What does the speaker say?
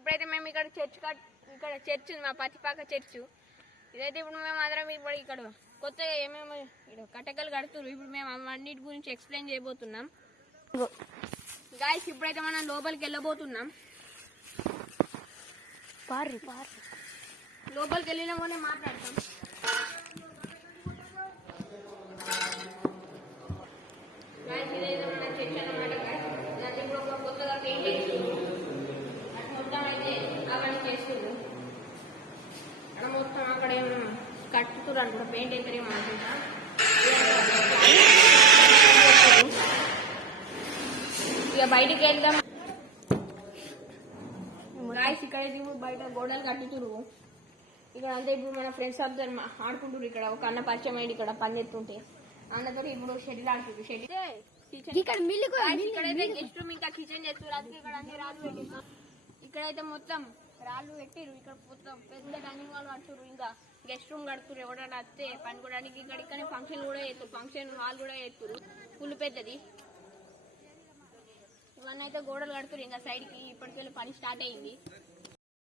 ఇప్పుడైతే మేము ఇక్కడ చర్చ్ ఉంది, మా పత్తిపాక చర్చ్. ఇదైతే ఇప్పుడు మేము అందరం ఇప్పుడు ఇక్కడ కొత్తగా ఏమేమి కట్టకలు కడుతున్నారు. ఇప్పుడు మేము అన్నిటి గురించి ఎక్స్ప్లెయిన్ చేయబోతున్నాం. గాయస్ ఇప్పుడైతే మనం లోపలికి వెళ్ళబోతున్నాం. లోపలికి వెళ్ళినామని మాట్లాడతాం. గాయస్ ఇదైతే మన చర్చ్ అన్నమాట. గాయస్ ఇప్పుడు ఒక కొత్తగా పెయింట్ చేస్తుంది, అటు మొత్తం అయితే అవన్నీ చేస్తుంది. అక్కడ మొత్తం అక్కడ ఏమన్నా కట్టుతున్నారు అనుకుంటా, పెయింట్ అయితే ఏమో అనుకుంటా. ఇక బయటికి వెళ్దాం. గాయస్ ఇక్కడ ఇప్పుడు బయట గోడలు కట్టుతురు. ఇక్కడ అంతా ఇప్పుడు మన ఫ్రెండ్స్ అందరు ఆడుకుంటారు. ఇక్కడ ఒక అన్న పరిచయం అయ్యి ఇక్కడ పని చేస్తుంటే అందరితో ఇప్పుడు షెటిల్ ఆడుతుంది. షెటిల్ ఇక్కడైతే గెస్ట్ రూమ్ ఇంకా కిచెన్ చేస్తారు. అందుకే ఇక్కడ అన్ని రాళ్ళు పెట్టిరు. ఇక్కడైతే మొత్తం రాళ్ళు పెట్టిరు. ఇక్కడ మొత్తం పెద్ద డైనింగ్ హాల్ కడుతురు, ఇంకా గెస్ట్ రూమ్ కడుతురు. ఎవరైనా వస్తే పనుకోవడానికి ఇక్కడ ఫంక్షన్ కూడా చేస్తారు, ఫంక్షన్ హాల్ కూడా చేస్తారు ఫుల్ పెద్దది. ఇవన్నీ అయితే గోడలు కడుతురు ఇంకా సైడ్ కి. ఇప్పటికెళ్ళి పని స్టార్ట్ అయ్యింది.